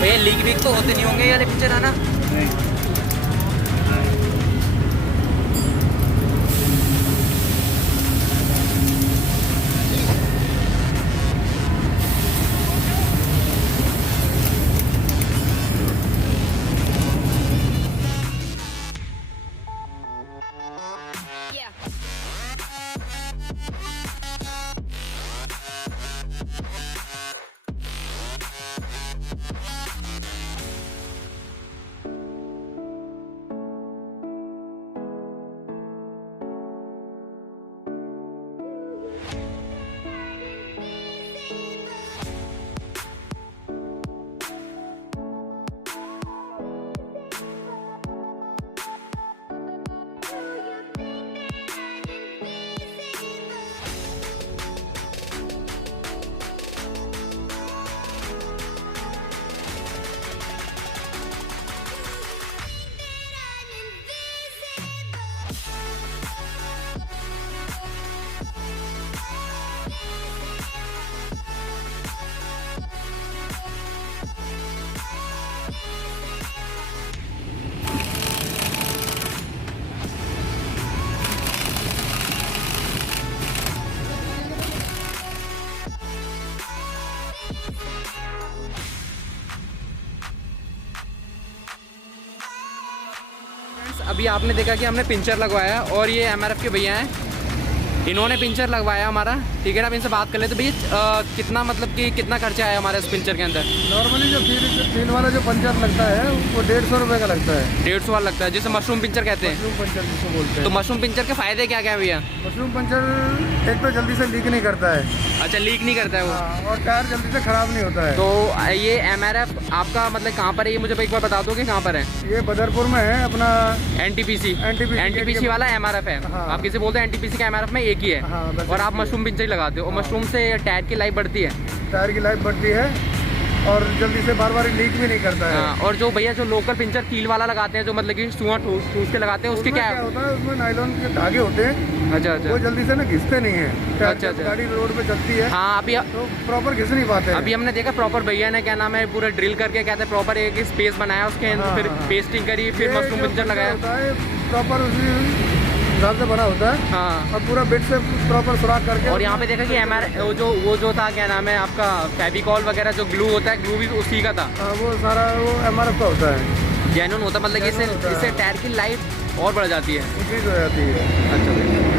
भैया leak week तो होते नहीं होंगे यार पिक्चर आना? अभी आपने देखा कि हमने पिंचर लगवाया और ये एमआरएफ के भैया हैं, इन्होंने पिंचर लगवाया हमारा। ठीक है ना, अब इनसे बात कर ले। तो भैया कितना मतलब कि कितना खर्चा आया हमारे इस पिंचर के अंदर? नॉर्मली जो फील वाला जो पंचर लगता है वो 150 रुपये का लगता है। 150 वाला लगता है, जिसे मशरूम पिंचर कहते हैं। मशरूम पंचर जिसको बोलते हैं। तो मशरूम पिंचर के फायदे क्या क्या है भैया? मशरूम पंचर एक तो जल्दी से लीक नहीं करता है। अच्छा, लीक नहीं करता है वो। और टायर जल्दी से खराब नहीं होता है। तो ये एमआरएफ आपका मतलब कहाँ पर है, ये मुझे एक बार बता दो कि कहाँ पर है? ये बदरपुर में है अपना। एनटीपीसी वाला एमआरएफ है। आप किसी बोलते हैं एनटीपीसी का एमआरएफ में एक ही है। और आप मशरूम पिंचर लगाते हो और मशरूम से टायर की लाइफ बढ़ती है। टायर की लाइफ बढ़ती है और जल्दी से बार बार लीक भी नहीं करता है। हाँ, और जो भैया जो लोकल पिंचर कील वाला लगाते हैं, जो मतलब कि सुआ ठूस के लगाते हैं, उसके क्या होता है, उसमें नायलॉन के धागे होते हैं। अच्छा अच्छा, वो जल्दी से ना घिसते नहीं है। अच्छा, गाड़ी रोड पे चलती है हाँ अभी तो प्रॉपर घिस नहीं पाते। अभी हमने देखा प्रॉपर भैया ने क्या नाम है पूरा ड्रिल करके कहते हैं प्रॉपर एक स्पेस बनाया, उसके अंदर फिर पेस्टिंग करी, फिर मशरूम पिंचर लगाया, प्रॉपर उसी हिसाब से बना होता है। हाँ, और पूरा बिट से प्रॉपर सुराख करके। और यहाँ पे देखा कि वो जो था क्या नाम है आपका फेविकॉल वगैरह जो ग्लू होता है, ग्लू भी उसी का था। वो सारा वो MRF का होता है, जेन्युइन होता, मतलब कि इससे टायर की लाइफ और बढ़ जाती है, इंक्रीज हो जाती है। अच्छा भैया।